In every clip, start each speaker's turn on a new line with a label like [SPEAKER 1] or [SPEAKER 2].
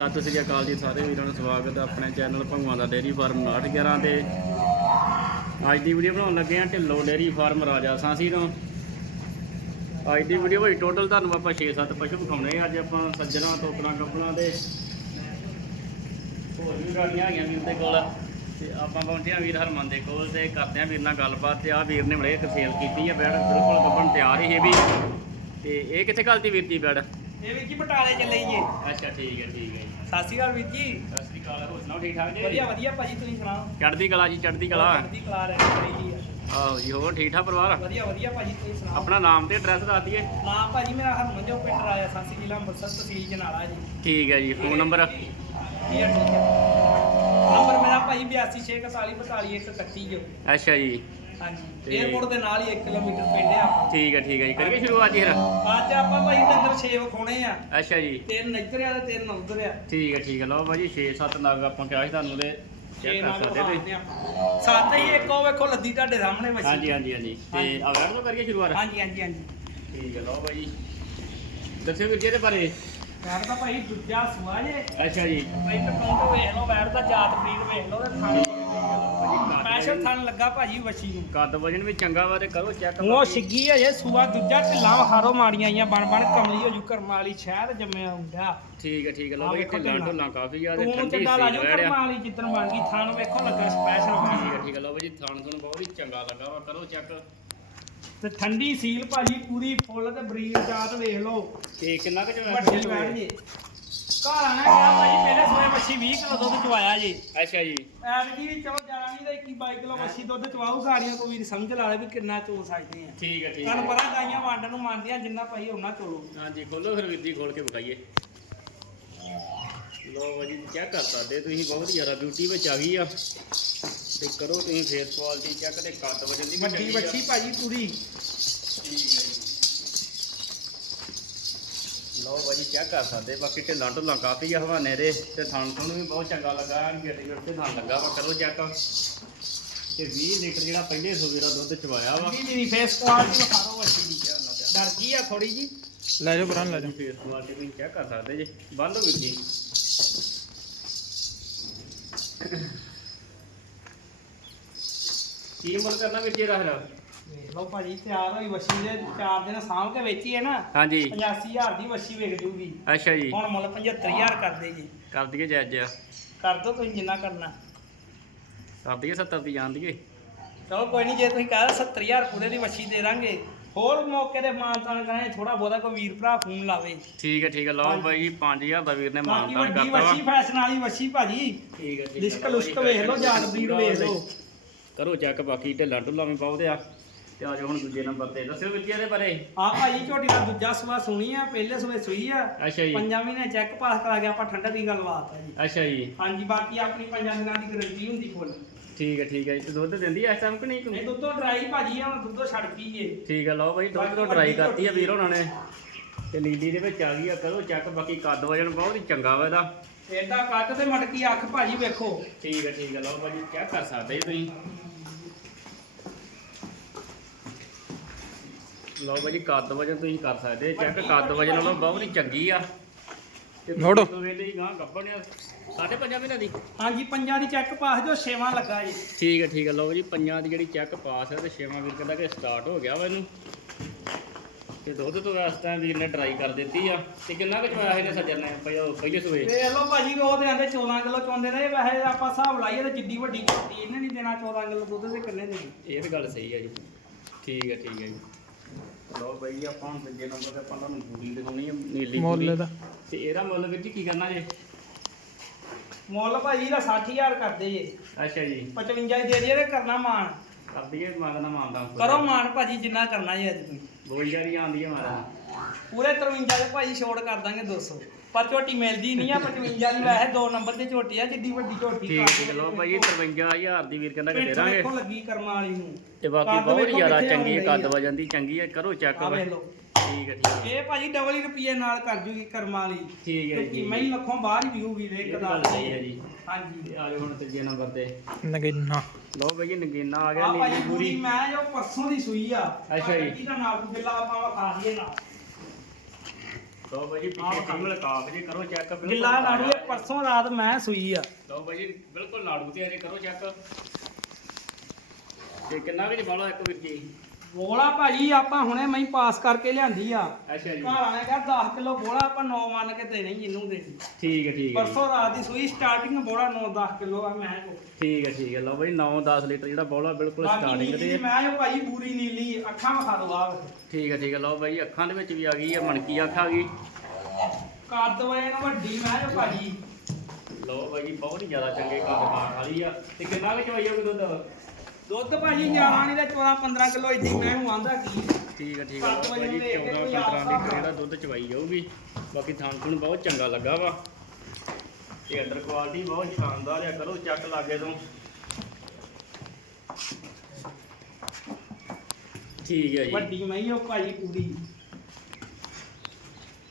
[SPEAKER 1] ਸਤਿ ਸ੍ਰੀ ਅਕਾਲ ਜੀ ਸਾਰੇ ਵੀਰਾਂ ਨੂੰ ਸਵਾਗਤ ਹੈ ਆਪਣੇ ਚੈਨਲ ਭੰਗਵਾਂ ਦਾ ਡੇਅਰੀ ਫਾਰਮ 911 ਤੇ। ਅੱਜ ਦੀ ਵੀਡੀਓ ਬਣਾਉਣ ਲੱਗੇ ਆ ਢਿੱਲੋ ਡੇਅਰੀ ਫਾਰਮ ਰਾਜਾ ਸਾਂਸੀ ਤੋਂ। ਅੱਜ ਦੀ ਵੀਡੀਓ ਵਿੱਚ ਟੋਟਲ ਤੁਹਾਨੂੰ ਆਪਾਂ 6-7 ਪਸ਼ੂ ਵਿਖਾਉਣੇ ਆ। ਅੱਜ ਆਪਾਂ ਸੱਜਣਾ ਟੋਕਣਾ ਕੱਪਣਾ ਤੇ ਹੋਰ ਵੀ ਗਾੜੀਆਂ ਹੈਗੀਆਂ ਵੀਰ ਦੇ ਕੋਲ। ਤੇ ਆਪਾਂ ਪਹੁੰਚੇ ਆ ਵੀਰ ਹਰਮਨ ਦੇ ਕੋਲ ਤੇ ਕਰਦੇ ਆ ਵੀਰ ਨਾਲ ਗੱਲਬਾਤ ਤੇ ਆ ਵੀਰ ਨੇ ਬੜੇ ਇੱਕ ਸੇਲ ਕੀਤੀ ਆ ਬੈਡ ਬਿਲਕੁਲ ਗੱਬਣ ਤਿਆਰ ਹੀ ਇਹ ਵੀ। ਤੇ ਇਹ ਕਿੱਥੇ ਘਲਤੀ ਵੀਰ ਜੀ ਬੈਡ
[SPEAKER 2] ਇਹ ਵੀਰ ਜੀ ਬਟਾਲੇ ਚੱਲੇ ਜੀ।
[SPEAKER 1] ਅੱਛਾ ਠੀਕ ਹੈ ਠੀਕ ਹੈ ਜੀ।
[SPEAKER 2] ਸਤਿ ਸ਼੍ਰੀ ਅਕਾਲ ਵੀਰ ਜੀ।
[SPEAKER 1] ਸਤਿ ਸ੍ਰੀ ਅਕਾਲ ਹੋਰ ਸੁਣਾਓ ਠੀਕ ਠਾਕ ਜੀ?
[SPEAKER 2] ਵਧੀਆ ਵਧੀਆ ਭਾਜੀ ਤੁਸੀਂ ਸੁਣਾਓ?
[SPEAKER 1] ਚੜ੍ਹਦੀ ਕਲਾ ਜੀ ਚੜ੍ਹਦੀ ਕਲਾ।
[SPEAKER 2] ਚੜ੍ਹਦੀ ਕਲਾ ਰਹਿ ਜੀ।
[SPEAKER 1] ਆਹੋ ਜੀ ਹੋਰ ਠੀਕ ਠਾਕ ਪਰਿਵਾਰ?
[SPEAKER 2] ਵਧੀਆ ਵਧੀਆ ਭਾਜੀ ਤੁਸੀਂ ਸੁਣਾਓ?
[SPEAKER 1] ਆਪਣਾ ਨਾਮ ਤੇ ਐਡਰੈਸ ਦੱਸ ਦਈਏ।
[SPEAKER 2] ਨਾਮ ਭਾਜੀ ਮੇਰਾ ਹਰਮਨ ਜੋ ਪਿੰਡ ਰਾਇਆ ਸਾਂਸੀ ਜ਼ਿਲ੍ਹਾ ਅੰਮ੍ਰਿਤਸਰ ਤਹਿਸੀਲ ਜਨਾਲਾ ਜੀ।
[SPEAKER 1] ਠੀਕ ਹੈ ਜੀ ਫੋਨ ਨੰਬਰ?
[SPEAKER 2] ਠੀਕ ਹੈ ਨੰਬਰ ਮੇਰਾ ਭਾਜੀ 8264442131 ਜੋ।
[SPEAKER 1] ਅੱਛਾ ਜੀ।
[SPEAKER 2] ਹਾਂਜੀ।
[SPEAKER 1] ਤੇ-
[SPEAKER 2] 에어ਪੋਰਟ ਦੇ ਨਾਲ ਹੀ 1 ਕਿਲੋਮੀਟਰ ਪਿੰਡ ਆ।
[SPEAKER 1] ਠੀਕ ਹੈ ਠੀਕ ਹੈ ਜੀ। ਕਰੀਏ ਸ਼ੁਰੂਆਤ ਜੀ ਫਿਰ।
[SPEAKER 2] ਅੱਜ ਆਪਾਂ ਭਾਜੀ ਡੰਗਰ 6 ਵਿਖਾਉਣੇ ਆ।
[SPEAKER 1] ਅੱਛਾ ਜੀ।
[SPEAKER 2] ਤਿੰਨ ਇੱਧਰ ਆ ਤੇ ਤਿੰਨ ਉੱਧਰ ਆ।
[SPEAKER 1] ਠੀਕ ਹੈ ਠੀਕ ਹੈ। ਲਓ ਭਾਜੀ 6-7 ਨਗ ਆਪਾਂ ਕਿਹਾ ਸੀ ਤੁਹਾਨੂੰ ਦੇ
[SPEAKER 2] ਛੇ
[SPEAKER 1] ਚੈੱਕ
[SPEAKER 2] ਨਾਲ
[SPEAKER 1] ਕਰ ਸਕਦੇ
[SPEAKER 2] ਵਿਖਾਉਂਦੇ
[SPEAKER 1] ਤੁਸੀਂ
[SPEAKER 2] ਆਪਾਂ। ਸੱਤ ਹੀ ਇੱਕ ਉਹ ਵੇਖੋ ਲੱਦੀ ਤੁਹਾਡੇ ਸਾਹਮਣੇ ਮੱਛੀ
[SPEAKER 1] ਹਾਂਜੀ ਹਾਂਜੀ ਹਾਂਜੀ। ਤੇ
[SPEAKER 2] ਹਾਂਜੀ।
[SPEAKER 1] ਅਗਰ ਤੋਂ ਕਰੀਏ ਸ਼ੁਰੂਆਤ।
[SPEAKER 2] ਹਾਂਜੀ ਹਾਂਜੀ ਹਾਂਜੀ।
[SPEAKER 1] ਠੀਕ ਹੈ ਲਓ ਭਾਜੀ। ਦੱਸਿਓ ਵੀਰ ਜੀ ਇਹਦੇ ਬਾਰੇ?
[SPEAKER 2] ਵੈੜ ਦਾ ਭਾਈ ਦੂਜਾ ਸੁਆ ਜੇ।
[SPEAKER 1] ਅੱਛਾ ਜੀ।
[SPEAKER 2] ਭਾਈ ਟਕਾਉਂਟ ਵੇਖ ਲਓ ਦਾ ਜਾਤ ਬਰੀਡ ਵੇਖ ਲਓ ਤੇ ਥਣ ਸਪੈਸ਼ਲ ਥਣ ਲੱਗਾ ਭਾਜੀ ਵਛੀ ਨੂੰ।
[SPEAKER 1] ਕੱਦ ਵਜਨ ਵੀ ਚੰਗਾ ਵਾ ਤੇ ਕਰੋ ਚੈੱਕ
[SPEAKER 2] ਉਹ ਛਿੱਗੀ ਹੈ ਜੇ ਸੂਆ ਦੂਜਾ ਢਿੱਲਾ ਹਾਰੋ ਮਾੜੀਆਂ ਆਈਆਂ ਬਣ ਬਣ ਕਮਲੀ ਹੋ ਜੂ ਕਰਮ ਵਾਲੀ ਸ਼ਹਿਰ ਜੰਮਿਆ ਹੁੰਦਾ।
[SPEAKER 1] ਠੀਕ ਹੈ ਠੀਕ ਹੈ ਲਓ
[SPEAKER 2] ਵੇਖੋ
[SPEAKER 1] ਢਿੱਲਾਂ।
[SPEAKER 2] ਢਿੱਲਾਂ।
[SPEAKER 1] ਕਾਫੀ ਜ਼ਿਆਦਾ
[SPEAKER 2] ਤੂੰ
[SPEAKER 1] ਠੰਡੀ
[SPEAKER 2] ਚੱਡਾ ਲਾ ਜੂ
[SPEAKER 1] ਸੀ
[SPEAKER 2] ਕਰਮ ਵਾਲੀ ਜਿੱਦਣ ਬਣ ਗਈ ਥਣ ਵੇਖੋ ਲੱਗਾ ਸਪੈਸ਼ਲ
[SPEAKER 1] ਠੀਕ ਹੈ ਠੀਕ ਹੈ ਲਓ ਭਾਜੀ ਥਾਣ ਤੁਹਾਨੂੰ ਬਹੁਤ ਹੀ ਚੰਗਾ ਲੱਗਾ ਵਾ ਕਰੋ ਚੈੱਕ
[SPEAKER 2] ਤੇ ਠੰਡੀ ਸੀਲ ਭਾਜੀ ਪੂਰੀ ਫੁੱਲ ਤੇ ਬਰੀਡ ਜਾਤ ਵੇਖ ਲਓ।
[SPEAKER 1] ਤੇ ਕਿੰਨਾ ਕੁ ਚੋਇਆ
[SPEAKER 2] ਵੱਡੀ ਵੈੜ ਜੇ। ਘਰ ਆਣਾ ਗਿਆ ਭਾਜੀ ਪਹਿਲੇ ਸੋਏ ਮੱਛੀ 20 ਕਿਲੋ ਦੁੱਧ ਚਵਾਇਆ ਜੀ।
[SPEAKER 1] ਅੱਛਾ ਜੀ।
[SPEAKER 2] ਐਤਕੀ ਵੀ ਚਲੋ ਤਾਂ 21 22 ਕਿਲੋ ਮੱਛੀ ਦੁੱਧ ਚਵਾਊ ਗਾੜੀਆਂ ਕੋਈ ਵੀ ਸਮਝ ਲਾ ਲੈ ਵੀ ਕਿੰਨਾ ਚੋ ਸਕਦੇ ਆ।
[SPEAKER 1] ਠੀਕ ਹੈ ਠੀਕ
[SPEAKER 2] ਤੁਹਾਨੂੰ
[SPEAKER 1] ਹੈ
[SPEAKER 2] ਪਤਾ ਗਾਈਆਂ ਵੰਡ ਨੂੰ ਮੰਨਦੀਆਂ ਜਿੰਨਾ ਭਾਈ ਉਹਨਾਂ ਚੋਲੋ।
[SPEAKER 1] ਹਾਂਜੀ ਖੋਲੋ ਫਿਰ ਵੀਰ ਜੀ ਖੋਲ ਕੇ ਵਿਖਾਈਏ। ਲੋ ਭਾਜੀ ਚੈੱਕ ਕਰ ਸਕਦੇ ਤੁਸੀਂ ਬਹੁਤ ਜ਼ਿਆਦਾ ਬਿਊਟੀ ਵਿੱਚ ਆ ਗਈ ਆ। ਤੇ ਕਰੋ ਤੁਸੀਂ ਫੇਸ ਕੁਆਲਿਟੀ ਚੈੱਕ ਤੇ ਕੱਦ ਵਜਨ ਦੀ
[SPEAKER 2] ਵੱਡੀ। ਮੱਛੀ ਭਾਜੀ ਪੂਰੀ।
[SPEAKER 1] ਠੀਕ ਹੈ ਜੀ ਲੋ ਭਾਜੀ ਚੈੱਕ ਕਰ ਸਕਦੇ? ਬਾਕੀ ਢਿੱਲਾਂ ਢੁੱਲਾਂ ਕਾਫੀ ਆ ਹਵਾਨੇ ਦੇ ਤੇ ਥਣ ਥਣ ਵੀ ਬਹੁਤ ਚੰਗਾ ਲੱਗਾ ਗੱਡੀ ਗੱਡੀ ਤੇ ਥਣ ਲੱਗਾ ਵਾ ਕਰੋ ਚੈੱਕ ਤੇ 20 ਲੀਟਰ ਜਿਹੜਾ ਪਹਿਲੇ ਸੂਬੇ ਦਾ ਦੁੱਧ ਚਵਾਇਆ ਵਾ।
[SPEAKER 2] ਜੀ ਦੀ ਫੇਸ ਕੁਆਲਿਟੀ ਵਿਖਾਓ ਮੱਛੀ ਦੀ ਡਰ ਗਈ ਆ ਥੋੜੀ ਜੀ।
[SPEAKER 3] ਲੈ ਜਾਓ ਬਰਾਂ ਲੈ ਜਾਓ
[SPEAKER 1] ਫੇਸ ਕੁਆਲਿਟੀ ਤੁਸੀਂ ਚੈੱਕ ਕਰ ਸਕਦੇ ਜੀ ਬੰਦ ਹੋ ਗਈ ਜੀ ਕੀ ਮੁੱਲ ਕਰਨਾ ਵੀਰ ਜੀ ਦਾ ਫਿਰ?
[SPEAKER 2] ਵੇਖ ਲਓ ਭਾਜੀ ਤਿਆਰ ਹੋਈ ਮੱਛੀ ਦੇ ਚਾਰ ਦਿਨ ਸਾਂਭ ਕੇ ਵੇਚੀ ਹੈ ਨਾ
[SPEAKER 1] ਹਾਂਜੀ।
[SPEAKER 2] 85000 ਦੀ ਮੱਛੀ ਵਿਕ ਜੂਗੀ।
[SPEAKER 1] ਅੱਛਾ ਜੀ।
[SPEAKER 2] ਹੁਣ ਮੁੱਲ 75000 ਕਰਦੇ ਜੀ
[SPEAKER 1] ਕਰ ਦਈਏ ਜਾਇਜ਼ ਜਿਹਾ।
[SPEAKER 2] ਕਰ ਦੋ ਤੁਸੀਂ ਜਿੰਨਾ ਕਰਨਾ।
[SPEAKER 1] ਕਰ ਦਈਏ 70 ਦੀ ਜਾਣ ਦਈਏ।
[SPEAKER 2] ਚਲੋ ਕੋਈ ਨਹੀਂ ਜੇ ਤੁਸੀਂ ਕਹਿੰਦੇ 70000 ਪੂਰੇ ਦੀ ਮੱਛੀ ਦੇ ਦਾਂਗੇ ਹੋਰ ਮੌਕੇ ਤੇ ਮਾਨਤਾਨ ਕਰਾਂਗੇ ਥੋੜਾ ਬਹੁਤਾ ਕੋਈ ਵੀਰ ਭਰਾ ਫੋਨ ਲਾਵੇ।
[SPEAKER 1] ਠੀਕ ਹੈ ਠੀਕ ਹੈ। ਲਓ
[SPEAKER 2] ਹਾਂਜੀ।
[SPEAKER 1] ਬਾਈ ਜੀ 5000 ਦਾ ਵੀਰ ਨੇ
[SPEAKER 2] ਬਾਕੀ
[SPEAKER 1] ਮਾਨਦਾਨ
[SPEAKER 2] ਵੱਡੀ
[SPEAKER 1] ਕਰਤਾ
[SPEAKER 2] ਮੱਛੀ
[SPEAKER 1] ਵਾ
[SPEAKER 2] ਫੈਸ਼ਨ ਵਾਲੀ ਮੱਛੀ ਭਾਜੀ।
[SPEAKER 1] ਠੀਕ ਹੈ ਠੀਕ ਹੈ।
[SPEAKER 2] ਲਿਸਕ ਲੁਸਕ ਵੇਖ ਲਓ ਜਾਨ ਬਰੀਡ ਵੇਖ ਲਓ।
[SPEAKER 1] ਕਰੋ ਚੈੱਕ ਬਾਕੀ ਢਿੱਲਾਂ ਢੁੱਲਾਂ ਵੀ ਪਾਉਦੇ ਆ। ਤੇ ਆਜੋ ਹੁਣ ਦੂਜੇ ਨੰਬਰ ਤੇ। ਦੱਸਿਓ ਵੀਰ ਜੀ ਇਹਦੇ ਬਾਰੇ।
[SPEAKER 2] ਆ ਭਾਜੀ ਝੋਟੀ ਦਾ ਦੂਜਾ ਸਵਾ ਸੁਣੀ ਆ ਪਹਿਲੇ ਸਵੇ ਸੂਈ ਆ।
[SPEAKER 1] ਅੱਛਾ ਜੀ।
[SPEAKER 2] ਪੰਜਾਂ ਮਹੀਨੇ ਚੈੱਕ ਪਾਸ ਕਰਾ ਕੇ ਆਪਾਂ ਠੰਡਾ ਦੀ ਗੱਲਬਾਤ ਆ ਜੀ।
[SPEAKER 1] ਅੱਛਾ ਜੀ।
[SPEAKER 2] ਹਾਂਜੀ ਬਾਕੀ ਆਪਣੀ ਪੰਜਾਂ ਦਿਨਾਂ ਦੀ ਗਰੰਟੀ ਹੁੰਦੀ ਫੁੱਲ
[SPEAKER 1] ਠੀਕ ਹੈ ਠੀਕ ਹੈ ਤੇ ਦੁੱਧ ਦਿੰਦੀ ਐ ਇਸ ਟਾਈਮ ਕਿ ਨਹੀਂ
[SPEAKER 2] ਇਹ ਦੁੱਧੋਂ ਡਰਾਈ ਭਾਜੀ ਆ ਹੁਣ ਦੁੱਧੋਂ ਛੱਡ ਪੀ ਜੇ
[SPEAKER 1] ਠੀਕ ਹੈ ਲਓ ਬਾਈ ਦੁੱਧ ਤੋਂ ਟਰਾਈ ਕਰਤੀ ਆ ਵੀਰ ਉਹਨਾਂ ਨੇ। ਤੇ ਲੀਲੀ ਦੇ ਵਿੱਚ ਆ ਗਈ ਆ ਕਰੋ ਚੈੱਕ ਬਾਕੀ ਕੱਦ ਵਜਨ ਬਹੁਤ ਹੀ ਚੰਗਾ ਵਾ ਇਹਦਾ।
[SPEAKER 2] ਏਦਾਂ ਕੱਟ ਤੇ ਮਟਕੀ ਅੱਖ ਭਾਜੀ ਵੇਖੋ।
[SPEAKER 1] ਠੀਕ ਹੈ ਠੀਕ ਹੈ ਲਓ ਬਾਈ ਚੈੱਕ ਕਰ ਸਕਦੇ ਜੀ ਤੁਸੀਂ। ਲਓ ਬਾਈ ਜੀ ਕੱਦ ਵਜਨ ਤੁਸੀਂ ਕਰ ਸਕਦੇ ਚੈੱਕ ਕੱਦ ਵਜਨ ਨਾਲੋਂ ਬਹੁਤ ਹੀ ਚੰਗੀ ਆ। ਤੇ
[SPEAKER 3] ਨੋਟ।
[SPEAKER 1] ਵੇਲੇ ਹੀ ਗਾਂ ਗੱਭਣ ਆ। ਸਾਢੇ ਪੰਜਾਂ ਮਹੀਨਿਆਂ ਦੀ?
[SPEAKER 2] ਹਾਂਜੀ ਪੰਜਾਂ ਦੀ ਚੈੱਕ ਪਾਸ ਜੋ ਛੇਵਾਂ ਲੱਗਾ ਜੀ।
[SPEAKER 1] ਠੀਕ ਹੈ ਠੀਕ ਹੈ ਲਓ ਜੀ ਪੰਜਾਂ ਦੀ ਜਿਹੜੀ ਚੈੱਕ ਪਾਸ ਹੈ ਤੇ ਛੇਵਾਂ ਵੀਰ ਕਹਿੰਦਾ ਕਿ ਸਟਾਰਟ ਹੋ ਗਿਆ ਵਾ ਇਹਨੂੰ। ਤੇ ਦੁੱਧ ਤੋਂ ਇਸ ਟਾਈਮ ਵੀਰ ਨੇ ਟਰਾਈ ਕਰ ਦਿੱਤੀ ਆ। ਤੇ ਕਿੰਨਾ ਕੁ ਚਵਾਇਆ ਇਹਨੇ ਸੱਜਣ ਨੇ? ਪਹਿਲੇ ਪਹਿਲੇ ਸੂਏ
[SPEAKER 2] ਵੇਖ ਲਓ ਭਾਜੀ ਉਹ ਤੇ ਆਂਦੇ 14 ਕਿਲੋ ਚੋਂਦੇ ਨੇ। ਵੈਸੇ ਆਪਾਂ ਹਿਸਾਬ ਲਾਈਏ ਤੇ ਜਿੱਡੀ ਵੱਡੀ ਝੋਟੀ ਇਹਨੇ ਨਹੀਂ ਦੇਣਾ 14 ਕਿਲੋ ਦੁੱਧ ਤੇ ਕਿੰਨੇ ਦੇਣੀ?
[SPEAKER 1] ਇਹ ਤਾਂ ਗੱਲ ਸਹੀ ਹੈ ਜੀ। ਠੀਕ ਹੈ ਠੀਕ ਹੈ ਜੀ। ਲਓ ਬਈ ਆਪਾਂ ਹੁਣ ਦੂਜੇ ਨੰਬਰ ਤੇ ਆਪਾਂ ਤੁਹਾਨੂੰ ਪੂਰੀ ਦਿਖਾਉਣੀ ਹੈ ਨੀਲੀ
[SPEAKER 3] ਮੁੱਲ
[SPEAKER 1] ਪੂਰੀ।
[SPEAKER 3] ਇਹਦਾ?
[SPEAKER 1] ਤੇ ਇਹਦਾ ਮੁੱਲ ਵੀਰ ਜੀ ਕੀ ਕਰਨਾ ਜੇ?
[SPEAKER 2] ਮੁੱਲ ਭਾਜੀ ਦਾ 60000 ਕਰਦੇ ਜੇ।
[SPEAKER 1] ਅੱਛਾ ਜੀ।
[SPEAKER 2] 55 ਦੇ ਕਰਨਾ ਮਾਨ
[SPEAKER 1] ਕਰ ਦਈਏ ਮਾਤਾ ਦਾ ਮਾਨਦਾ
[SPEAKER 2] ਕਰੋ ਮਾਨ ਭਾਜੀ ਜਿੰਨਾ ਕਰਨਾ ਜੀ ਅੱਜ ਤੁਸੀਂ।
[SPEAKER 1] ਬੋਲ ਜਾਰੀ ਆਉਂਦੀ ਹੈ ਮਾਤਾ
[SPEAKER 2] ਪੂਰੇ 53 ਦੇ ਭਾਜੀ ਛੋੜ ਕਰ ਦਾਂਗੇ 200 ਪਰ ਝੋਟੀ ਮਿਲਦੀ ਨਹੀਂ ਆ 55 ਦੀ ਵੈਸੇ ਦੋ ਨੰਬਰ ਤੇ ਝੋਟੀ ਆ ਜਿੱਡੀ ਵੱਡੀ ਝੋਟੀ
[SPEAKER 1] ਠੀਕ ਹੈ ਠੀਕ ਹੈ ਲਓ ਭਾਈ 53000 ਦੀ ਵੀਰ ਕਹਿੰਦਾ ਕਿ ਦੇ ਦਾਂਗੇ।
[SPEAKER 2] ਵੇਖੋ ਲੱਗੀ ਕਰਮਾਂ ਵਾਲੀ ਨੂੰ।
[SPEAKER 1] ਤੇ ਬਾਕੀ
[SPEAKER 2] ਕੱਦ
[SPEAKER 1] ਬਹੁਤ
[SPEAKER 2] ਵੇਖੋ
[SPEAKER 1] ਜ਼ਿਆਦਾ
[SPEAKER 2] ਕਿੱਥੇ
[SPEAKER 1] ਚੰਗੀ ਹੈ ਕੱਦ
[SPEAKER 2] ਡਈ ਆ।
[SPEAKER 1] ਵਜਨ ਦੀ ਚੰਗੀ ਹੈ ਕਰੋ ਚੈੱਕ
[SPEAKER 2] ਆ ਵੇਖ ਲਓ।
[SPEAKER 1] ਠੀਕ ਹੈ ਠੀਕ ਹੈ।
[SPEAKER 2] ਇਹ ਭਾਜੀ ਡਬਲ ਹੀ ਰੁਪਏ ਨਾਲ ਕਰ ਜੂਗੀ ਕਰਮਾਂ ਵਾਲੀ।
[SPEAKER 1] ਠੀਕ ਹੈ
[SPEAKER 2] ਕਿਉਂਕਿ
[SPEAKER 1] ਜੀ।
[SPEAKER 2] ਮੈਂ ਲੱਖੋਂ ਬਾਹਰ ਹੀ ਵਿਊ ਵੀ ਦੇ
[SPEAKER 1] ਇਹ
[SPEAKER 2] ਇੱਕ
[SPEAKER 1] ਗੱਲ
[SPEAKER 2] ਦਾ
[SPEAKER 1] ਸਹੀ ਹੈ ਜੀ।
[SPEAKER 2] ਹਾਂਜੀ।
[SPEAKER 1] ਤੇ ਆਜੋ ਹੁਣ ਤੀਜੇ ਨੰਬਰ ਤੇ।
[SPEAKER 3] ਨਗੀਨਾ।
[SPEAKER 1] ਲਓ ਬਈ ਨਗੀਨਾ ਆ ਗਿਆ
[SPEAKER 2] ਆ ਭਾਜੀ
[SPEAKER 1] ਨੀਲੀ
[SPEAKER 2] ਪੂਰੀ।
[SPEAKER 1] ਪੂਰੀ
[SPEAKER 2] ਮੈਂ ਜੋ ਪਰਸੋਂ ਦੀ ਸੂਈ ਆ।
[SPEAKER 1] ਅੱਛਾ ਜੀ।
[SPEAKER 2] ਜਿਹਦਾ ਨਾਮ ਬਿੱਲਾ ਆਪਾਂ ਖਾ ਲਈਏ ਨਾ।
[SPEAKER 1] ਲਓ ਬਾਈ ਜੀ ਪਿੱਛੇ ਸਿੰਗਲ ਕਾਫ ਜੀ ਕਰੋ ਚੈੱਕ ਬਿਲਕੁਲ
[SPEAKER 2] ਗਿੱਲਾ ਲਾੜੂ ਇਹ ਪਰਸੋਂ ਰਾਤ ਮੈਂ ਸੂਈ ਆ।
[SPEAKER 1] ਲਓ ਬਾਈ ਜੀ ਬਿਲਕੁਲ ਲਾੜੂ ਤੇ ਅਜੇ ਕਰੋ ਚੈੱਕ ਤੇ ਕਿੰਨਾ ਕੁ ਜੀ ਬਾਲੋ ਇੱਕ ਵੀਰ ਜੀ?
[SPEAKER 2] ਬੋਲਾ ਭਾਜੀ ਆਪਾਂ ਹੁਣੇ ਮੈਂ ਪਾਸ ਕਰਕੇ ਲਿਆਂਦੀ ਆ।
[SPEAKER 1] ਅੱਛਾ ਜੀ।
[SPEAKER 2] ਘਰ ਆਇਆ ਕਿਹਾ 10 ਕਿਲੋ ਬੋਲਾ ਆਪਾਂ 9 ਮੰਨ ਕੇ ਦੇਣੇ ਇਹਨੂੰ ਦੇਣੀ
[SPEAKER 1] ਠੀਕ ਹੈ ਠੀਕ ਹੈ ਜੀ।
[SPEAKER 2] ਪਰਸੋਂ ਰਾਤ ਦੀ ਸੂਈ ਸਟਾਰਟਿੰਗ ਬੋਲਾ 9-10 ਕਿਲੋ ਆ ਮੈਂ ਕੋ
[SPEAKER 1] ਠੀਕ ਹੈ ਠੀਕ ਹੈ ਲਓ ਬਾਈ 9-10 ਲੀਟਰ ਜਿਹੜਾ ਬੋਲਾ ਬਿਲਕੁਲ ਸਟਾਰਟਿੰਗ
[SPEAKER 2] ਨੀਲੀ
[SPEAKER 1] ਤੇ
[SPEAKER 2] ਦੀ ਮੈਂ ਜੋ ਭਾਜੀ ਪੂਰੀ ਨੀਲੀ ਅੱਖਾਂ ਵਿਖਾ ਦੋ ਆ
[SPEAKER 1] ਠੀਕ ਹੈ ਠੀਕ ਹੈ ਲਓ ਬਾਈ ਜੀ, ਅੱਖਾਂ ਦੇ ਵਿੱਚ ਵੀ ਆ ਗਈ ਹੈ ਮਣਕੀ ਅੱਖ ਆ ਗਈ।
[SPEAKER 2] ਕੱਦ ਵੇ ਨਾ ਵੱਡੀ ਮੈਂ ਜੋ ਭਾਜੀ।
[SPEAKER 1] ਲਓ ਬਾਈ ਜੀ ਬਹੁਤ ਹੀ ਜ਼ਿਆਦਾ ਚੰਗੇ ਕੰਮ ਖਾਣ ਵਾਲੀ ਆ। ਤੇ ਕਿੰਨਾ ਕੁ ਚਵਾਈ ਹੋਊ ਦੁੱਧ?
[SPEAKER 2] ਦੁੱਧ ਭਾਜੀ ਜਾਣਾ ਨਹੀਂ ਤੇ 14-15 ਕਿਲੋ ਇੱਦੀ ਮੈਂ ਨੂੰ ਆਂਦਾ ਕੀ।
[SPEAKER 1] ਠੀਕ ਹੈ ਠੀਕ ਹੈ
[SPEAKER 2] ਵਜੇ
[SPEAKER 1] ਜੀ
[SPEAKER 2] ਵੇਖ ਕੇ
[SPEAKER 1] 14
[SPEAKER 2] ਕੋਈ
[SPEAKER 1] 15
[SPEAKER 2] ਆਸ
[SPEAKER 1] ਲੀਟਰ ਜਿਹੜਾ ਦੁੱਧ ਚਵਾਈ ਜਾਊਗੀ। ਬਾਕੀ ਥਾਂ ਥੁਣ ਬਹੁਤ ਚੰਗਾ ਲੱਗਾ ਵਾ। ਤੇ ਅੰਡਰ ਕੁਆਲਿਟੀ ਬਹੁਤ ਸ਼ਾਨਦਾਰ ਆ ਕਰੋ ਚੱਕ ਲਾਗੇ ਤੋਂ। ਠੀਕ ਹੈ ਜੀ।
[SPEAKER 2] ਵੱਡੀ ਮੈਂ ਉਹ ਭਾਜੀ ਪੂਰੀ।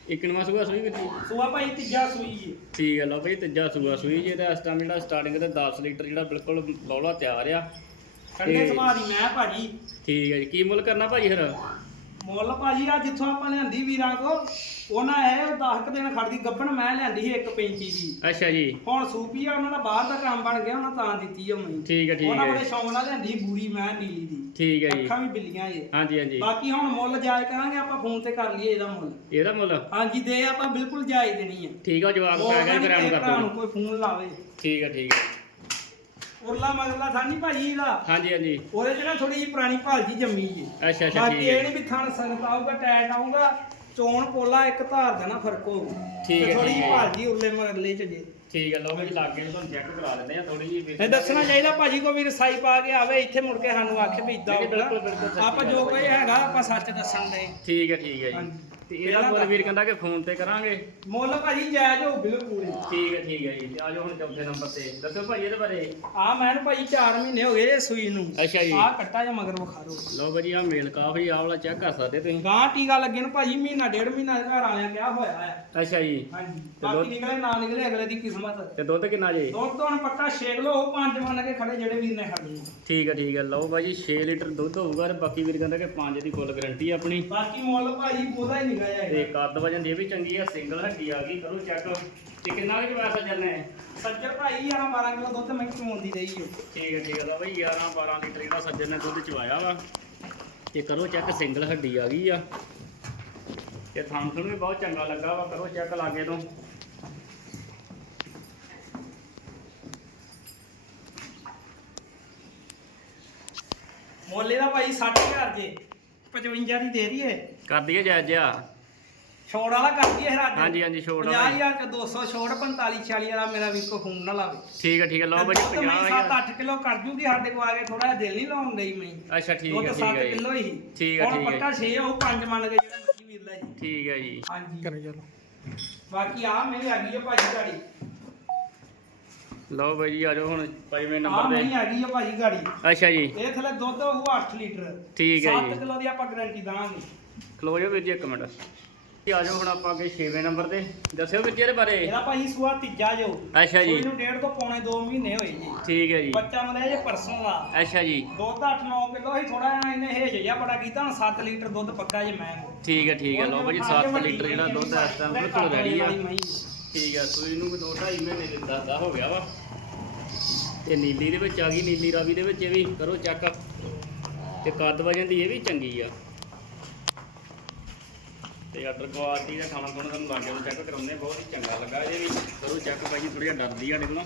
[SPEAKER 1] ਇੱਕ ਨਵਾਂ ਸੂਆ ਸੂਈ ਕਿੱਥੇ
[SPEAKER 2] ਸੂਆ ਭਾਈ ਤੀਜਾ ਸੂਈ ਏ
[SPEAKER 1] ਠੀਕ ਹੈ ਲਓ ਬਈ ਤੀਜਾ ਸੂਆ ਸੂਈ ਜੇ ਤੇ ਇਸ ਟਾਈਮ ਜਿਹੜਾ ਸਟਾਰਟਿੰਗ ਤੇ 10 ਲੀਟਰ ਜਿਹੜਾ ਬਿਲਕੁਲ ਬੌਲਾ ਤਿਆਰ ਆ।
[SPEAKER 2] ਠੰਡੇ
[SPEAKER 1] ਤੇ-
[SPEAKER 2] ਸੁਭਾਅ ਦੀ ਮੈਂ ਭਾਜੀ।
[SPEAKER 1] ਠੀਕ ਹੈ ਜੀ ਕੀ ਮੁੱਲ ਕਰਨਾ ਭਾਜੀ ਫਿਰ?
[SPEAKER 2] ਮੁੱਲ ਭਾਜੀ ਆ ਜਿੱਥੋਂ ਆਪਾਂ ਲਿਆਂਦੀ ਵੀਰਾਂ ਕੋ ਉਹਨਾਂ ਇਹ 10 ਕੁ ਦਿਨ ਖੜਦੀ ਗੱਬਣ ਮੈਂ ਲਿਆਂਦੀ ਸੀ 1.35 ਦੀ।
[SPEAKER 1] ਅੱਛਾ ਜੀ।
[SPEAKER 2] ਹੁਣ ਸੂਪੀ ਆ ਉਹਨਾਂ ਦਾ ਬਾਹਰ ਦਾ ਕੰਮ ਬਣ ਗਿਆ ਉਹਨਾਂ ਤਾਂ ਦਿੱਤੀ ਆ ਮੈਂ
[SPEAKER 1] ਠੀਕ ਹੈ ਠੀਕ
[SPEAKER 2] ਉਹਨਾਂ
[SPEAKER 1] ਹੈ
[SPEAKER 2] ਬੜੇ ਸ਼ੌਂਕ ਨਾਲ ਲਿਆਂਦੀ ਬੂਰੀ ਮੈਂ ਨੀਲੀ ਦੀ।
[SPEAKER 1] ਠੀਕ ਹੈ ਜੀ।
[SPEAKER 2] ਅੱਖਾਂ ਵੀ ਬਿੱਲੀਆਂ ਏ
[SPEAKER 1] ਹਾਂਜੀ ਹਾਂਜੀ।
[SPEAKER 2] ਬਾਕੀ ਹੁਣ ਮੁੱਲ ਜਾਇਜ਼ ਕਰਾਂਗੇ ਆਪਾਂ ਫੋਨ ਤੇ ਕਰ ਲਈਏ ਇਹਦਾ ਮੁੱਲ।
[SPEAKER 1] ਇਹਦਾ ਮੁੱਲ?
[SPEAKER 2] ਹਾਂਜੀ ਦੇ ਆਪਾਂ ਬਿਲਕੁਲ ਜਾਇਜ਼ ਦੇਣੀ ਆ।
[SPEAKER 1] ਠੀਕ ਆ ਜਵਾਬ ਪੈ ਗਿਆ ਫਿਰ ਐਂ ਕਰ
[SPEAKER 2] ਕੋਈ ਫੋਨ ਲਾਵੇ।
[SPEAKER 1] ਠੀਕ ਹੈ ਠੀਕ ਹੈ
[SPEAKER 2] ਉਰਲਾ ਮਗਰਲਾ ਥਾਨੀ ਭਾਜੀ ਇਹਦਾ?
[SPEAKER 1] ਹਾਂਜੀ ਹਾਂਜੀ।
[SPEAKER 2] ਉਹਦੇ ਚ ਨਾ ਥੋੜੀ ਜਿਹੀ ਪੁਰਾਣੀ ਭਾਲਜੀ ਜੰਮੀ ਏ
[SPEAKER 1] ਅੱਛਾ ਅੱਛਾ
[SPEAKER 2] ਬਾਕੀ
[SPEAKER 1] ਠੀਕ
[SPEAKER 2] ਇਹ
[SPEAKER 1] ਹੈ
[SPEAKER 2] ਨਹੀਂ ਵੀ ਥਣ ਸੰਗਤ ਆਊਗਾ ਟੈਟ ਆਊਗਾ ਚੋਣ ਪੋਲਾ ਇੱਕ ਧਾਰ ਦਾ ਨਾ ਫ਼ਰਕ ਹੋਊ।
[SPEAKER 1] ਠੀਕ ਹੈ,
[SPEAKER 2] ਥੋੜੀ
[SPEAKER 1] ਠੀਕ
[SPEAKER 2] ਜਿਹੀ
[SPEAKER 1] ਹੈ।
[SPEAKER 2] ਭਾਲਜੀ ਉਰਲੇ ਮਗਰਲੇ ਚ ਜੇ।
[SPEAKER 1] ਠੀਕ ਹੈ ਲਓ ਵੀ ਲਾਗੇ ਨੂੰ ਤੁਹਾਨੂੰ ਚੈੱਕ ਕਰਾ ਦਿੰਦੇ ਆ ਥੋੜੀ ਜੀ
[SPEAKER 2] ਇਹ ਦੱਸਣਾ ਚਾਹੀਦਾ ਭਾਜੀ ਕੋ ਵੀ ਰਸਾਈ ਪਾ ਕੇ ਆਵੇ ਇੱਥੇ ਮੁੜ ਕੇ ਸਾਨੂੰ ਆਖੇ ਵੀ ਇਦਾਂ
[SPEAKER 1] ਨਹੀਂ, ਬਿਲਕੁਲ, ਬਿਲਕੁਲ ਸੱਚੀ
[SPEAKER 2] ਆਪਾਂ ਜੋ। ਕੋਈ ਹੈਗਾ ਆਪਾਂ ਸੱਚ ਦੱਸਣ ਦੇ।
[SPEAKER 1] ਠੀਕ ਹੈ ਠੀਕ ਹੈ ਜੀ।
[SPEAKER 2] ਹਾਂਜੀ।
[SPEAKER 1] ਤੇ ਇਹਦਾ ਮੁੱਲ ਵੀਰ ਕਹਿੰਦਾ ਕਿ ਫੋਨ ਤੇ ਕਰਾਂਗੇ।
[SPEAKER 2] ਮੁੱਲ ਭਾਜੀ ਜਾਇਜ਼ ਹੋ ਬਿਲਕੁਲ
[SPEAKER 1] ਠੀਕ ਹੈ ਠੀਕ ਹੈ ਜੀ। ਤੇ ਆਜੋ ਹੁਣ ਚੌਥੇ ਨੰਬਰ ਤੇ। ਦੱਸੋ ਭਾਈ ਇਹਦੇ ਬਾਰੇ।
[SPEAKER 2] ਆ ਮੈਨੂੰ ਭਾਜੀ 4 ਮਹੀਨੇ ਹੋ ਗਏ ਇਹ ਸੂਈ ਨੂੰ।
[SPEAKER 1] ਅੱਛਾ ਜੀ।
[SPEAKER 2] ਆ ਕੱਟਾ ਜਾਂ ਮਗਰ ਵਿਖਾ ਦੋ
[SPEAKER 1] ਲਓ ਭਾਜੀ ਆ ਮੇਲ ਕਾਫੀ ਆ ਵਾਲਾ ਚੈੱਕ ਕਰ ਸਕਦੇ ਤੁਸੀਂ।
[SPEAKER 2] ਗਾਂ ਟੀਕਾ ਲੱਗੇ ਨੂੰ ਭਾਜੀ ਮਹੀਨਾ ਡੇਢ ਮਹੀਨਾ ਘਰ ਆਲਿਆਂ ਕਿਹਾ ਹੋਇਆ ਹੈ।
[SPEAKER 1] ਅੱਛਾ ਜੀ।
[SPEAKER 2] ਹਾਂਜੀ। ਬਾਕੀ
[SPEAKER 1] ਦੁੱਧ-
[SPEAKER 2] ਨਿਕਲੇ ਨਾ ਨਿਕਲੇ ਅਗਲੇ ਦੀ ਕਿਸਮਤ।
[SPEAKER 1] ਤੇ ਦੁੱਧ ਕਿੰਨਾ ਜੀ?
[SPEAKER 2] ਦੁੱਧ ਤੋਂ ਹੁਣ ਪੱਕਾ ਛੇਕ ਲੋ ਉਹ ਪੰਜ ਮੰਨ ਕੇ ਖੜੇ ਜਿਹੜੇ ਵੀਰ ਨੇ ਖੜਨੀ
[SPEAKER 1] ਠੀਕ ਹੈ ਠੀਕ ਹੈ। ਲਓ ਭਾਜੀ 6 ਲੀਟਰ ਦੁੱਧ ਹੋਊਗਾ ਤੇ ਬਾਕੀ ਵੀਰ ਕਹਿੰਦਾ ਕਿ 5 ਦੀ ਫੁੱਲ ਗਾਰੰਟੀ ਆਪਣੀ।
[SPEAKER 2] ਬਾਕੀ ਮੁੱਲ ਭਾਜੀ ਉਹਦਾ ਹੀ
[SPEAKER 1] ਤੇ ਕੱਦ ਵਜਨ ਦੀ ਇਹ ਵੀ ਚੰਗੀ ਆ ਸਿੰਗਲ ਹੱਡੀ ਆ ਗਈ ਕਰੋ ਚੈੱਕ ਤੇ ਕਿੰਨਾ ਕੁ ਪੈਸਾ ਚੱਲਣਾ ਹੈ
[SPEAKER 2] ਸੱਜਰ ਭਾਈ 11 12 ਕਿਲੋ ਦੁੱਧ ਮੈਂ ਚੋਂਦੀ ਰਹੀ ਓ।
[SPEAKER 1] ਠੀਕ ਹੈ ਠੀਕ ਹੈ ਲਓ ਭਾਈ 11 12 ਲੀਟਰ ਜਿਹੜਾ ਸੱਜਣ ਨੇ ਦੁੱਧ ਚਵਾਇਆ ਵਾ। ਤੇ ਕਰੋ ਚੈੱਕ ਸਿੰਗਲ ਹੱਡੀ ਆ ਗਈ ਆ। ਤੇ ਥਾਂ ਥੁਣ ਵੀ ਬਹੁਤ ਚੰਗਾ ਲੱਗਾ ਵਾ ਕਰੋ ਚੈੱਕ ਲਾਗੇ ਤੋਂ।
[SPEAKER 2] ਮੁੱਲ ਇਹਦਾ ਭਾਈ 60000 ਜੇ 55 ਦੀ ਦੇ ਦਈਏ।
[SPEAKER 1] ਕਰ ਦਈਏ ਜਾਇਜ਼ ਜਿਹਾ।
[SPEAKER 2] ਛੋੜ ਵਾਲਾ ਕਰ ਦਈਏ ਹਰਾਜ
[SPEAKER 1] ਹਾਂਜੀ ਹਾਂਜੀ ਛੋੜ ਆ ਭਾਈ।
[SPEAKER 2] 50000 ਤੇ 200 ਛੋੜ 45 46 ਵਾਲਾ ਮੇਰਾ ਵੀ ਕੋ ਫੋਨ ਨਾ ਲਾਵੇ।
[SPEAKER 1] ਠੀਕ ਹੈ ਠੀਕ ਹੈ ਲਓ ਭਾਜੀ 50000
[SPEAKER 2] 7-8 ਕਿਲੋ ਕਰ ਜੂਗੀ ਸਾਡੇ ਕੋ ਆ ਕੇ ਥੋੜਾ ਜਿਹਾ ਦਿਲ ਨਹੀਂ ਲਾਉਣ ਡਈ ਮੈਂ
[SPEAKER 1] ਅੱਛਾ ਠੀਕ
[SPEAKER 2] ਦੁੱਧ
[SPEAKER 1] ਹੈ
[SPEAKER 2] 7
[SPEAKER 1] ਠੀਕ ਹੈ ਜੀ।
[SPEAKER 2] ਕਿਲੋ ਹੀ।
[SPEAKER 1] ਠੀਕ ਹੈ, ਠੀਕ ਹੈ।
[SPEAKER 2] ਪੱਕਾ 6 ਉਹ 5 ਮੰਨ ਕੇ ਜਿਹੜਾ ਮੱਛੀ ਵੀਰ ਜੀ।
[SPEAKER 1] ਠੀਕ ਹੈ ਜੀ।
[SPEAKER 2] ਹਾਂਜੀ।
[SPEAKER 3] ਕਰੇ ਚਲੋ।
[SPEAKER 2] ਬਾਕੀ ਆ ਮੈਂ ਆ ਗਈ ਹੈ ਭਾਜੀ ਗਾੜੀ।
[SPEAKER 1] ਲਓ ਭਾਈ ਜੀ ਆਜੋ ਹੁਣ ਪੰਜਵੇਂ
[SPEAKER 2] ਆ
[SPEAKER 1] ਨੰਬਰ
[SPEAKER 2] ਮੈਂ
[SPEAKER 1] ਤੇ
[SPEAKER 2] ਆ ਗਈ ਹੈ ਭਾਜੀ ਗਾੜੀ।
[SPEAKER 1] ਅੱਛਾ ਜੀ।
[SPEAKER 2] ਇਹ ਥਲੇ ਦੁੱਧ ਉਹ 8 ਲੀਟਰ।
[SPEAKER 1] ਠੀਕ ਹੈ
[SPEAKER 2] 7
[SPEAKER 1] ਜੀ
[SPEAKER 2] ਕਿਲੋ ਦੀ ਆਪਾਂ ਗਾਰੰਟੀ ਦਾਂਗੇ।
[SPEAKER 1] ਖਲੋ ਜਾਓ ਵੀਰ ਜੀ ਇੱਕ ਮਿੰਟ। ਜੀ ਆਜੋ ਹੁਣ ਆਪਾਂ ਅੱਗੇ 6ਵੇਂ ਨੰਬਰ ਤੇ। ਦੱਸਿਓ ਵੀਰ ਜੀ ਇਹਦੇ ਬਾਰੇ।
[SPEAKER 2] ਇਹਦਾ ਭਾਜੀ ਸੂਆ ਤੀਜਾ ਜੋ।
[SPEAKER 1] ਅੱਛਾ ਜੀ।
[SPEAKER 2] ਇਹਨੂੰ ਡੇਢ ਤੋਂ ਪੌਣੇ 2 ਮਹੀਨੇ ਹੋਏ ਜੀ।
[SPEAKER 1] ਠੀਕ ਹੈ ਜੀ।
[SPEAKER 2] ਬੱਚਾ ਮਲੇ ਜੇ ਪਰਸੋਂ ਦਾ।
[SPEAKER 1] ਅੱਛਾ ਜੀ।
[SPEAKER 2] ਦੁੱਧ 8-9 ਕਿਲੋ ਹੀ ਥੋੜਾ ਜਿਹਾ ਇਹਨੇ ਹੇਜ ਜਿਹਾ ਬੜਾ ਕੀਤਾ ਹੁਣ 7 ਲੀਟਰ ਦੁੱਧ ਪੱਕਾ ਜੇ ਮੈਂ।
[SPEAKER 1] ਠੀਕ ਹੈ ਠੀਕ ਹੈ। ਲਓ ਭਾਜੀ 7 ਲੀਟਰ ਜਿਹੜਾ ਦੁੱਧ ਇਸ ਟਾਈਮ ਬਿਲਕੁਲ ਰੈਡੀ ਆ। ਠੀਕ ਹੈ ਸੂਈ ਨੂੰ ਵੀ 2.5 ਮਹੀਨੇ ਦੇ ਦਾਦਾ ਹੋ ਗਿਆ ਵਾ। ਤੇ ਨੀਲੀ ਦੇ ਵਿੱਚ ਆ ਗਈ ਨੀਲੀ ਰਾਵੀ ਦੇ ਵਿੱਚ ਇਹ ਵੀ ਕਰੋ ਚੈੱਕ ਤੇ ਕੱਦ ਵਜਨ ਦੀ ਇਹ ਵੀ ਚੰਗੀ ਆ। ਤੇ ਆਰਡਰ ਕੁਆਲਿਟੀ ਦਾ ਖਾਣਾ ਖੁਣਾ ਤੁਹਾਨੂੰ ਲੱਗ ਗਿਆ ਚੈੱਕ ਕਰਾਉਂਦੇ ਬਹੁਤ ਹੀ ਚੰਗਾ ਲੱਗਾ ਇਹ ਵੀ। ਕਰੋ ਚੈੱਕ ਭਾਈ ਥੋੜੀ ਜਿਹਾ ਡਰਦੀ ਆ ਸਾਡੇ ਕੋਲੋਂ।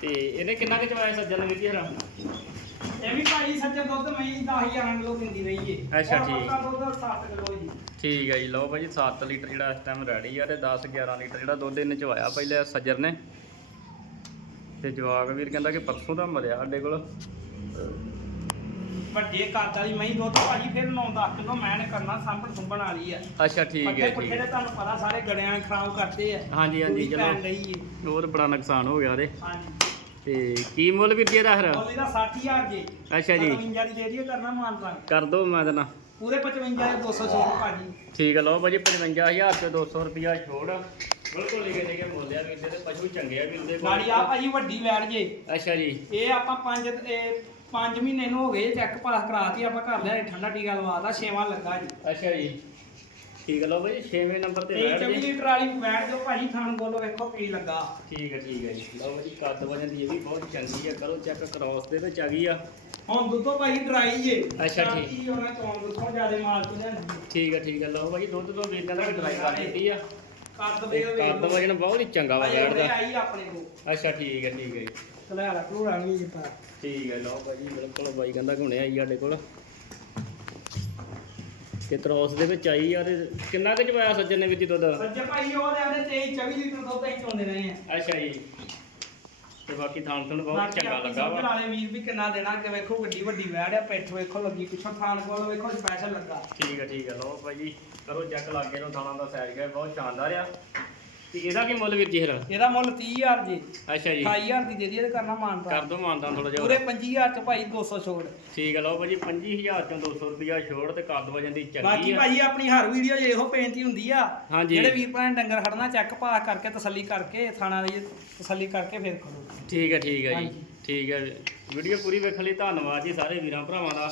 [SPEAKER 1] ਤੇ ਇਹਨੇ ਕਿੰਨਾ ਕੁ ਚਵਾਇਆ ਸੱਜਣ ਨੇ ਵੀਰ ਹਰਾ?
[SPEAKER 2] ਇਹ ਵੀ ਭਾਈ ਸੱਚੇ ਦੁੱਧ ਮੈਂ 10000 ਕਿਲੋ ਦਿੰਦੀ ਰਹੀ ਏ।
[SPEAKER 1] ਅੱਛਾ, ਠੀਕ।
[SPEAKER 2] ਪੱਕਾ ਦੁੱਧ 7 ਕਿਲੋ ਜੀ।
[SPEAKER 1] ਠੀਕ ਹੈ ਜੀ ਲਓ ਭਾਜੀ 7 ਲੀਟਰ ਜਿਹੜਾ ਇਸ ਟਾਈਮ ਰੈਡੀ ਆ ਤੇ 10 11 ਲੀਟਰ ਜਿਹੜਾ ਦੁੱਧ ਇਹਨੇ ਚਵਾਇਆ ਪਹਿਲੇ ਸੱਜਰ ਨੇ। ਤੇ ਜਵਾਗ ਵੀਰ ਕਹਿੰਦਾ ਕਿ ਪਰਸੋਂ ਦਾ ਮਰਿਆ ਸਾਡੇ ਕੋਲ।
[SPEAKER 2] ਵੱਡੇ ਕੱਦ ਵਾਲੀ ਮੈਂ ਦੁੱਧ ਭਾਜੀ ਫਿਰ 9-10 ਕਿਲੋ ਮੈਂ ਨੇ ਕਰਨਾ ਸਾਂਭਣ ਸੁੰਭਣ ਵਾਲੀ ਆ।
[SPEAKER 1] ਅੱਛਾ ਠੀਕ ਹੈ ਠੀਕ
[SPEAKER 2] ਦੇ
[SPEAKER 1] ਹੈ।
[SPEAKER 2] ਤੁਹਾਨੂੰ ਪਤਾ ਸਾਰੇ ਗੜਿਆਂ ਖਰਾਬ ਕਰਦੇ ਆ
[SPEAKER 1] ਹਾਂਜੀ ਹਾਂਜੀ ਚਲੋ। ਉਹ ਤਾਂ ਬੜਾ ਨੁਕਸਾਨ ਹੋ ਗਿਆ
[SPEAKER 2] ਹਾਂਜੀ।
[SPEAKER 1] ਤੇ ਕੀ ਮੁੱਲ ਵੀਰ ਜੀ ਇਹਦਾ ਫਿਰ?
[SPEAKER 2] ਮੁੱਲ ਇਹਦਾ 60000 ਜੀ।
[SPEAKER 1] ਅੱਛਾ ਜੀ।
[SPEAKER 2] 55 ਦੀ ਦੇ ਦਈਏ ਕਰਨਾ ਮਾਨਤਾ
[SPEAKER 1] ਕਰ ਦੋ ਮੈਂ ਦੇਣਾ
[SPEAKER 2] ਪੂਰੇ 55 ਦੇ 200 ਛੋੜ ਭਾਜੀ
[SPEAKER 1] ਠੀਕ ਹੈ ਲਓ ਭਾਜੀ 55000 ਤੇ 200 ਰੁਪਿਆ ਛੋੜ ਬਿਲਕੁਲ ਲਿਖੇ ਲਿਖੇ ਮੁੱਲ ਆ ਵੀਰ ਦੇ ਤੇ ਪਸ਼ੂ ਚੰਗੇ ਆ ਵੀਰ ਦੇ।
[SPEAKER 2] ਗਾੜੀ ਆ ਭਾਜੀ ਵੱਡੀ ਵੈੜ ਜੇ।
[SPEAKER 1] ਅੱਛਾ ਜੀ।
[SPEAKER 2] ਇਹ ਆਪਾਂ 5 5 ਮਹੀਨੇ ਨੂੰ ਹੋ ਗਏ ਚੈੱਕ ਪਾਸ ਕਰਾਤੀ ਆਪਾਂ ਘਰ ਲਿਆ ਠੰਡਾ ਟੀਕਾ ਲਵਾਤਾ ਛੇਵਾਂ ਲੱਗਾ ਜੀ।
[SPEAKER 1] ਅੱਛਾ ਜੀ। ਠੀਕ ਲਓ ਭਾਈ 6ਵੇਂ ਨੰਬਰ ਤੇ ਬੈਠ
[SPEAKER 2] 24
[SPEAKER 1] ਜੀ
[SPEAKER 2] ਲੀਟਰ ਵਾਲੀ ਬੈਠ ਜੋ ਭਾਜੀ ਥਾਣ ਕੋਲੋਂ ਵੇਖੋ ਕੀ ਲੱਗਾ।
[SPEAKER 1] ਠੀਕ ਹੈ ਠੀਕ ਹੈ ਜੀ। ਲਓ ਭਾਈ ਕੱਦ ਵਜਨ ਦੀ ਇਹ ਵੀ ਬਹੁਤ ਚੰਗੀ ਆ ਕਰੋ ਚੈੱਕ ਕ੍ਰਾਸ ਦੇ ਵਿੱਚ ਆ ਗਈ ਆ।
[SPEAKER 2] ਹੁਣ ਦੁੱਧੋਂ ਭਾਜੀ ਡਰਾਈ ਜੇ
[SPEAKER 1] ਅੱਛਾ, ਠੀਕ।
[SPEAKER 2] ਕੀ ਹੋਣਾ ਚੌਂ ਦੁੱਧੋਂ ਜਿਆਦੇ ਮਾਲ ਤੋਂ ਲੈਂਦੀ
[SPEAKER 1] ਠੀਕ ਹੈ ਠੀਕ ਹੈ ਲਓ ਭਾਈ ਦੁੱਧ ਤੋਂ ਵੀਰ ਕਹਿੰਦਾ ਡਰਾਈ ਕਰ ਦਿੱਤੀ ਆ।
[SPEAKER 2] ਕੱਦ
[SPEAKER 1] ਵਜਨ ਬਹੁਤ ਹੀ ਚੰਗਾ ਵਾ
[SPEAKER 2] ਆਈ ਆਪਣੇ ਕੋ
[SPEAKER 1] ਅੱਛਾ ਠੀਕ ਹੈ ਠੀਕ ਹੈ ਜੀ।
[SPEAKER 2] ਕਲਾੜਾ ਕਲੂੜਾ ਨਹੀਂ ਜਿੱਤਾ
[SPEAKER 1] ਠੀਕ ਹੈ ਲਓ ਭਾਜੀ ਬਿਲਕੁਲ ਬਾਈ ਕਹਿੰਦਾ ਹੁਣੇ ਆਈ ਸਾਡੇ ਕੋਲ। ਤੇ ਕ੍ਰਾਸ ਦੇ ਵਿੱਚ ਆਈ ਆ ਤੇ ਕਿੰਨਾ ਕੁ ਚਵਾਇਆ ਸੱਜਣ ਨੇ ਵਿੱਚ ਦੁੱਧ?
[SPEAKER 2] ਸੱਜੇ ਭਾਈ ਉਹ ਦੇ ਆਪਣੇ 23 24 ਲੀਟਰ ਦੁੱਧ ਹੀ ਚੋਂਦੇ ਰਹੇ ਆ
[SPEAKER 1] ਅੱਛਾ ਜੀ। ਤੇ ਬਾਕੀ ਥਾਣ ਥਣ ਬਹੁਤ ਚੰਗਾ ਲੱਗਾ ਵਾ।
[SPEAKER 2] ਵਾਲੇ ਵੀਰ ਵੀ ਕਿੰਨਾ ਦੇਣਾ ਕਿ ਵੇਖੋ ਗੱਡੀ ਵੱਡੀ ਵੈੜ ਆ ਪਿੱਠ ਵੇਖੋ ਲੱਗੀ ਪਿੱਛੋਂ ਥਾਣ ਕੋਲ ਵੇਖੋ ਸਪੈਸ਼ਲ ਲੱਗਾ।
[SPEAKER 1] ਠੀਕ ਹੈ ਠੀਕ ਹੈ ਲਓ ਭਾਜੀ ਕਰੋ ਚੈੱਕ ਲਾਗੇ ਨੂੰ ਥਾਣਾ ਦਾ ਸਾਈਜ਼ ਹੈ ਬਹੁਤ ਸ਼ਾਨਦਾਰ ਆ। ਤੇ ਇਹਦਾ ਕੀ ਮੁੱਲ ਵੀਰ ਜੀ ਫਿਰ?
[SPEAKER 2] ਇਹਦਾ ਮੁੱਲ 30000 ਜੀ।
[SPEAKER 1] ਅੱਛਾ ਜੀ।
[SPEAKER 2] 28000 ਦੀ ਦੇ ਦੀ ਇਹਦੇ ਕਰਨਾ ਮਾਨਤਾ।
[SPEAKER 1] ਕਰ ਦੋ ਮਾਨਦਾਂ ਥੋੜਾ ਜਿਹਾ
[SPEAKER 2] ਪੂਰੇ
[SPEAKER 1] ਹੋਰ।
[SPEAKER 2] 25000 ਚ ਭਾਈ 200 ਛੋੜ।
[SPEAKER 1] ਠੀਕ ਹੈ ਲਓ ਭਾਜੀ 25000 ਚੋਂ 200 ਰੁਪਿਆ ਛੋੜ ਤੇ ਵਜਨ ਦੀ ਚੰਗੀ
[SPEAKER 2] ਬਾਕੀ ਭਾਈ ਆਪਣੀ ਹਰ ਵੀਡੀਓ 'ਚ ਇਹੋ ਬੇਨਤੀ ਹੁੰਦੀ ਆ
[SPEAKER 1] ਹਾਂਜੀ।
[SPEAKER 2] ਜਿਹੜੇ ਵੀਰ ਭਰਾ ਨੇ ਡੰਗਰ ਖੜਨਾ ਚੈੱਕ ਪਾ ਕਰਕੇ ਤਸੱਲੀ ਕਰਕੇ ਥਾਣਾ ਦੀ ਤਸੱਲੀ ਕਰਕੇ ਫਿਰ ਕਰੋ।
[SPEAKER 1] ਠੀਕ ਹੈ ਠੀਕ ਹੈ ਜੀ।
[SPEAKER 2] ਹਾਂਜੀ।
[SPEAKER 1] ਠੀਕ ਹੈ ਵੀਡੀਓ ਪੂਰੀ ਵੇਖਣ ਲਈ ਧੰਨਵਾਦ ਜੀ ਸਾਰੇ ਵੀਰਾਂ ਭਰਾਵਾਂ ਦਾ।